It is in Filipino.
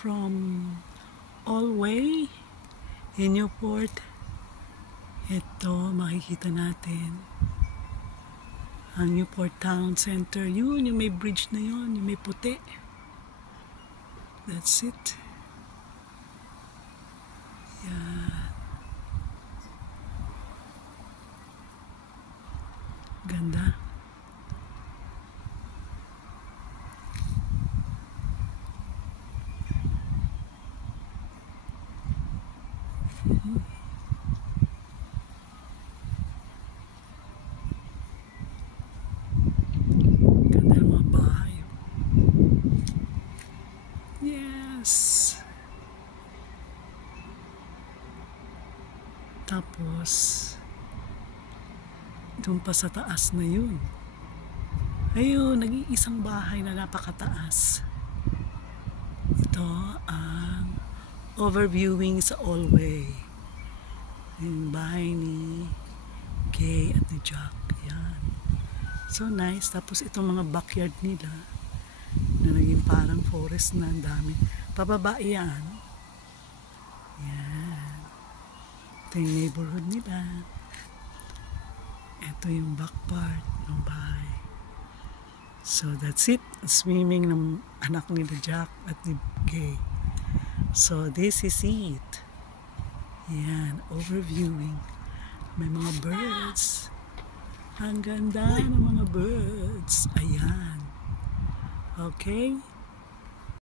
from Allway in Newport. Ito, makikita natin ang Newport Town Center. Yun, yung may bridge na yun, yung may puti. That's it. Yan. Ganda. Ganda ng mga bahay. Yes. Tapos doon pa sa taas na yun. Ayun, nag-iisang bahay na napakataas. Ito ang overviewing sa Allway. Yung bahay ni Kay at ni Jack. Yan. So nice. Tapos itong mga backyard nila na naging parang forest na, ang dami. Pababa yan. Yan. Ito yung neighborhood nila. Ito yung back part ng bahay. So that's it. Swimming ng anak ni Jack at ni Kay. So this is it. Yan, overviewing. May mga birds. Ang ganda ng mga birds. Ayan. Okay.